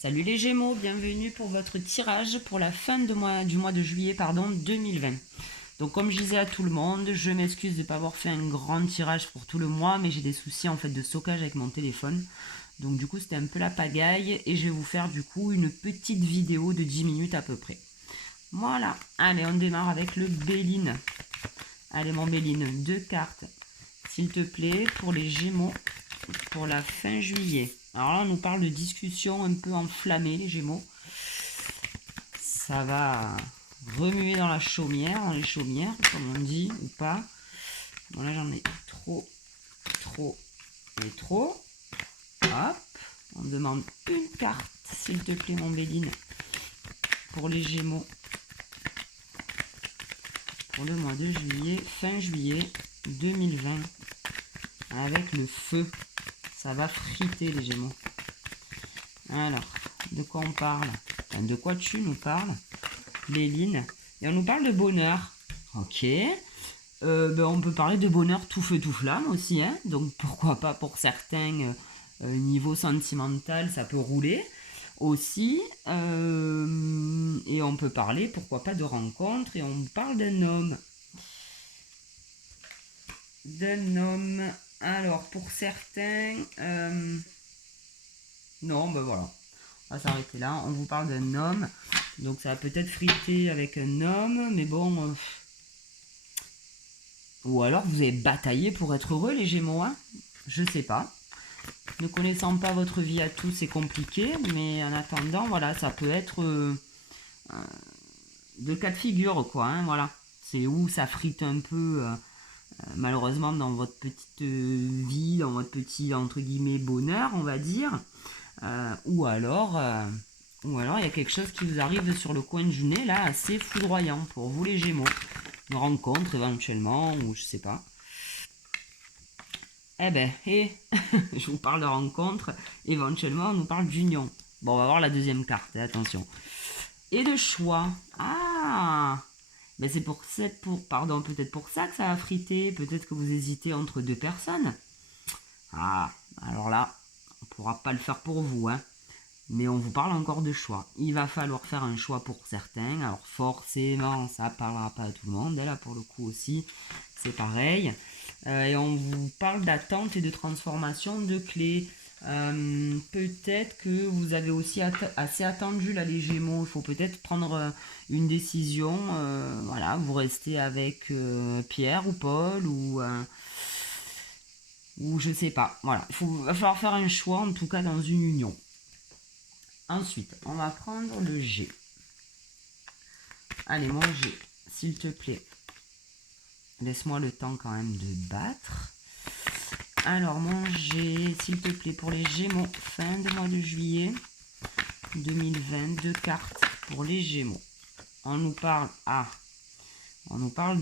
Salut les Gémeaux, bienvenue pour votre tirage pour la fin du mois de juillet 2020. Donc comme je disais à tout le monde, je m'excuse de ne pas avoir fait un grand tirage pour tout le mois, mais j'ai des soucis en fait de stockage avec mon téléphone. Donc du coup c'était un peu la pagaille et je vais vous faire du coup une petite vidéo de 10 minutes à peu près. Voilà, allez on démarre avec le Béline. Allez mon Béline, deux cartes s'il te plaît pour les Gémeaux pour la fin juillet. Alors là, on nous parle de discussion un peu enflammée, les Gémeaux. Ça va remuer dans la chaumière, dans les chaumières, comme on dit, ou pas. Bon, là, j'en ai trop, trop et trop. Hop, on demande une carte, s'il te plaît, mon Béline, pour les Gémeaux. Pour le mois de juillet, fin juillet 2020. Avec le feu. Ça va friter, les Gémeaux. Alors, de quoi on parle? Enfin, de quoi tu nous parles, Léline? Et on nous parle de bonheur. Ok. On peut parler de bonheur tout feu tout flamme aussi. Hein, donc pourquoi pas pour certains niveau sentimental, ça peut rouler aussi. Et on peut parler, pourquoi pas, de rencontre. Et on parle d'un homme. D'un homme. Alors pour certains... non, ben voilà. On va s'arrêter là. On vous parle d'un homme. Donc ça va peut-être friter avec un homme, mais bon. Ou alors vous avez bataillé pour être heureux, les Gémeaux, hein. Je sais pas. Ne connaissant pas votre vie à tous, c'est compliqué, mais en attendant, voilà, ça peut être de cas de figure, quoi, hein, voilà. C'est où ça frite un peu, malheureusement, dans votre petite vie, dans votre petit, entre guillemets, bonheur, on va dire. Ou alors, il y a quelque chose qui vous arrive sur le coin du nez, là, assez foudroyant pour vous, les Gémeaux. Une rencontre, éventuellement, ou je sais pas. Eh ben, je vous parle de rencontre, éventuellement, on nous parle d'union. Bon, on va voir la deuxième carte, attention. Et de choix. Ah, ben c'est pardon, peut-être pour ça que ça a frité, peut-être que vous hésitez entre deux personnes. Ah, alors là, on pourra pas le faire pour vous, hein. Mais on vous parle encore de choix. Il va falloir faire un choix pour certains. Alors forcément, ça parlera pas à tout le monde. Là, pour le coup aussi, c'est pareil. Et on vous parle d'attente et de transformation de clés. Peut-être que vous avez aussi assez attendu là les Gémeaux. Il faut peut-être prendre une décision. Voilà, vous restez avec Pierre ou Paul ou je sais pas. Voilà, va falloir faire un choix en tout cas dans une union. Ensuite, on va prendre le G. Allez, mon G, s'il te plaît. Laisse-moi le temps quand même de battre. Alors, mon G, s'il te plaît, pour les Gémeaux, fin de mois de juillet 2020, deux cartes pour les Gémeaux. On nous parle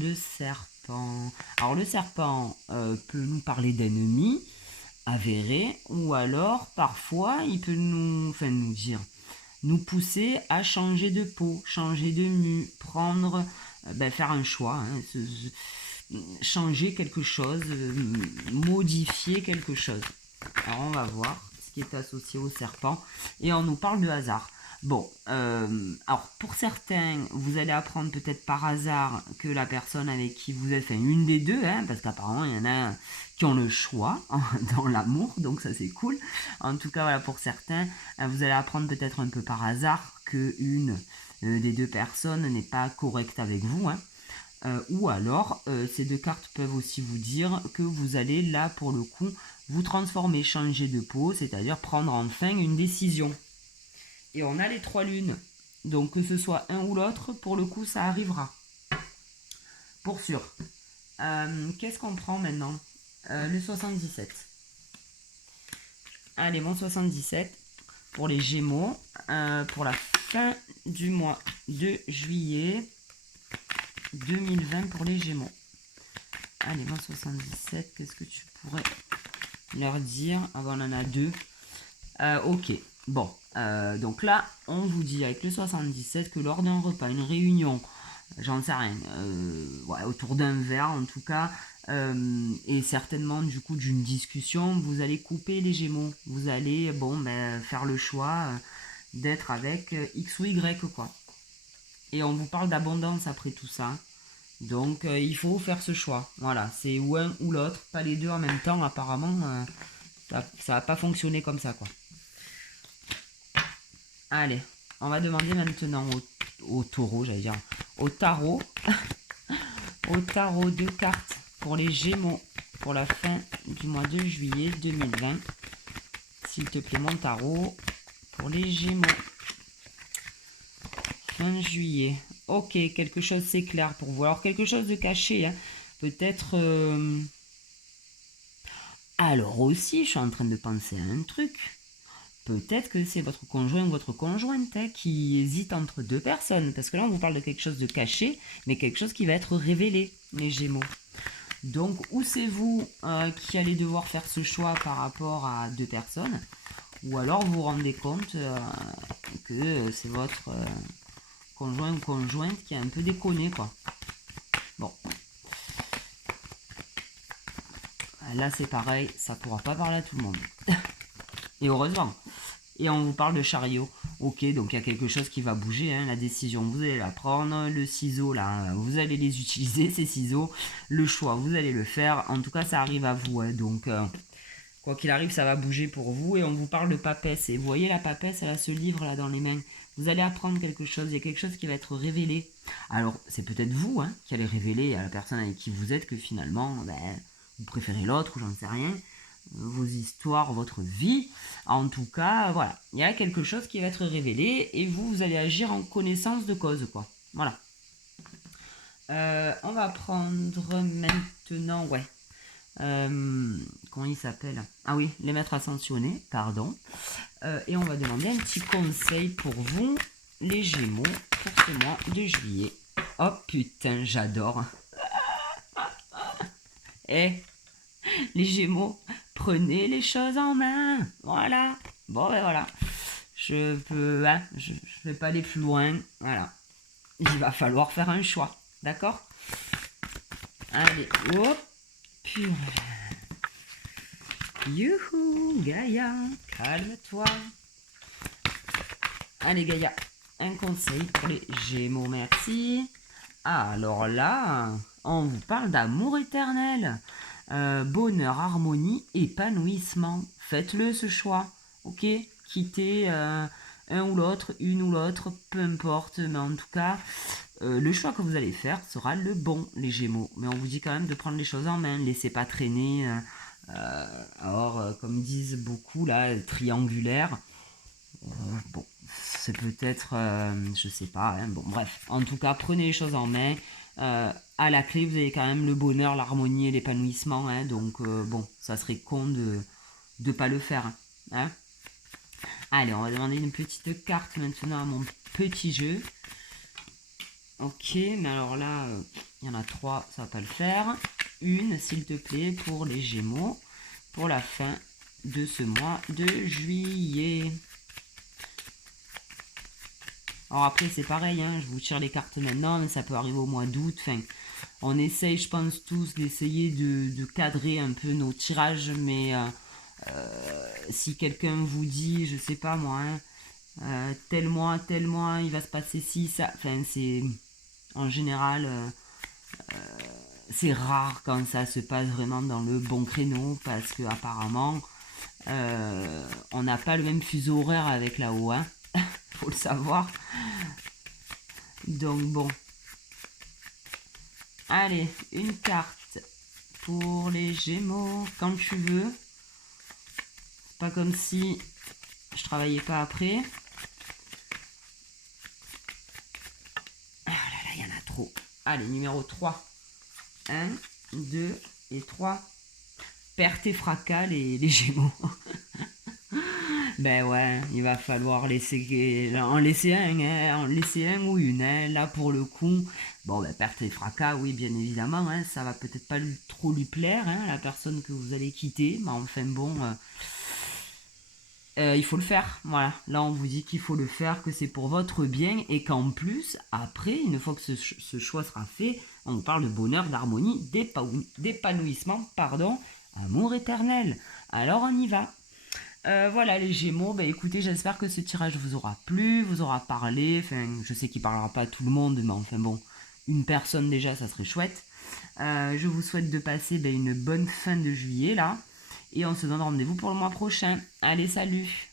de serpent. Alors, le serpent peut nous parler d'ennemis avérés, ou alors, parfois, il peut nous dire nous pousser à changer de peau, changer de mue, prendre, faire un choix, hein, changer quelque chose, modifier quelque chose. Alors on va voir ce qui est associé au serpent et on nous parle de hasard. Bon, alors pour certains, vous allez apprendre peut-être par hasard que la personne avec qui vous êtes, enfin une des deux, hein, parce qu'apparemment il y en a qui ont le choix dans l'amour, donc ça c'est cool. En tout cas, voilà, pour certains, vous allez apprendre peut-être un peu par hasard que une des deux personnes n'est pas correcte avec vous, hein. Ou alors, ces deux cartes peuvent aussi vous dire que vous allez là, pour le coup, vous transformer, changer de peau, c'est-à-dire prendre enfin une décision. Et on a les trois lunes. Donc que ce soit un ou l'autre, pour le coup, ça arrivera. Pour sûr. Qu'est-ce qu'on prend maintenant? Le 77. Allez, mon 77 pour les Gémeaux. Pour la fin du mois de juillet 2020 pour les Gémeaux. Allez, mon 77, qu'est-ce que tu pourrais leur dire? Ah bon, on en a deux. Ok, bon. Donc là, on vous dit avec le 77 que lors d'un repas, une réunion, j'en sais rien, ouais, autour d'un verre en tout cas, et certainement du coup d'une discussion, vous allez couper les Gémeaux. Vous allez faire le choix d'être avec X ou Y, quoi. Et on vous parle d'abondance après tout ça. Donc, il faut faire ce choix. Voilà, c'est ou un ou l'autre, pas les deux en même temps. Apparemment, ça va pas fonctionner comme ça, quoi. Allez, on va demander maintenant au taureau, j'allais dire, au tarot. Au tarot, 2 cartes pour les Gémeaux pour la fin du mois de juillet 2020. S'il te plaît, mon tarot, pour les Gémeaux. Fin juillet. Ok, quelque chose c'est clair pour vous. Alors, quelque chose de caché, hein. Peut-être... Alors aussi, je suis en train de penser à un truc. Peut-être que c'est votre conjoint ou votre conjointe, hein, qui hésite entre deux personnes. Parce que là, on vous parle de quelque chose de caché, mais quelque chose qui va être révélé, les Gémeaux. Donc, ou c'est vous qui allez devoir faire ce choix par rapport à deux personnes, ou alors vous vous rendez compte que c'est votre conjoint ou conjointe qui a un peu déconné, quoi. Bon. Là, c'est pareil, ça pourra pas parler à tout le monde. Et heureusement. Et on vous parle de chariot. Ok, donc il y a quelque chose qui va bouger, hein. La décision, vous allez la prendre. Le ciseau, là, vous allez les utiliser, ces ciseaux. Le choix, vous allez le faire. En tout cas, ça arrive à vous, hein. Donc, quoi qu'il arrive, ça va bouger pour vous. Et on vous parle de papesse. Et vous voyez, la papesse, elle a ce livre, là, dans les mains. Vous allez apprendre quelque chose. Il y a quelque chose qui va être révélé. Alors, c'est peut-être vous, hein, qui allez révéler à la personne avec qui vous êtes que finalement, ben, vous préférez l'autre, ou j'en sais rien. Vos histoires, votre vie. En tout cas, voilà, il y a quelque chose qui va être révélé et vous allez agir en connaissance de cause, quoi. Voilà. On va prendre maintenant, ouais. Comment il s'appelle? Ah oui, les maîtres ascensionnés, pardon. Et on va demander un petit conseil pour vous, les Gémeaux, pour ce mois de juillet. Oh putain, j'adore. Eh, les Gémeaux, prenez les choses en main. Voilà. Bon, ben voilà. Je peux, hein, je vais pas aller plus loin. Voilà. Il va falloir faire un choix. D'accord? Allez, hop. Purée. Youhou, Gaïa, calme-toi. Allez, Gaïa, un conseil pour les Gémeaux, merci. Ah, alors là, on vous parle d'amour éternel. Bonheur, harmonie, épanouissement. Faites-le ce choix, ok? Quittez un ou l'autre, une ou l'autre, peu importe, mais en tout cas, le choix que vous allez faire sera le bon, les Gémeaux. Mais on vous dit quand même de prendre les choses en main, ne laissez pas traîner. Alors, comme disent beaucoup, là, triangulaire. Bon, c'est peut-être, je sais pas, hein, bon, bref. En tout cas, prenez les choses en main. À la clé, vous avez quand même le bonheur, l'harmonie et l'épanouissement. Hein, donc, bon, ça serait con de ne pas le faire. Hein. Allez, on va demander une petite carte maintenant à mon petit jeu. Ok, mais alors là, il y en a 3, ça va pas le faire. Une, s'il te plaît, pour les Gémeaux, pour la fin de ce mois de juillet. Alors après, c'est pareil, hein, je vous tire les cartes maintenant, mais ça peut arriver au mois d'août. Enfin, on essaye, je pense tous, d'essayer de cadrer un peu nos tirages, mais si quelqu'un vous dit, je sais pas moi, hein, tel mois, il va se passer ci, ça, enfin, c'est en général, c'est rare quand ça se passe vraiment dans le bon créneau, parce que apparemment, on n'a pas le même fuseau horaire avec là-haut, hein. Faut le savoir. Donc bon. Allez, une carte pour les Gémeaux quand tu veux. C'est pas comme si je travaillais pas après. Ah là là, il y en a trop. Allez, numéro 3. 1, 2 et 3. Perte et fracas, les Gémeaux. Ben ouais, il va falloir en laisser un, hein, en laisser un ou une. Hein. Là, pour le coup, bon, ben, perte et fracas, oui, bien évidemment, hein, ça va peut-être pas trop lui plaire, hein, la personne que vous allez quitter, mais enfin bon, il faut le faire, voilà. Là, on vous dit qu'il faut le faire, que c'est pour votre bien, et qu'en plus, après, une fois que ce choix sera fait, on vous parle de bonheur, d'harmonie, d'épanouissement, pardon, amour éternel. Alors, on y va. Voilà les Gémeaux, bah écoutez, j'espère que ce tirage vous aura plu, vous aura parlé. Enfin, je sais qu'il parlera pas à tout le monde, mais enfin bon, une personne déjà, ça serait chouette. Je vous souhaite de passer une bonne fin de juillet là. Et on se donne rendez-vous pour le mois prochain. Allez, salut!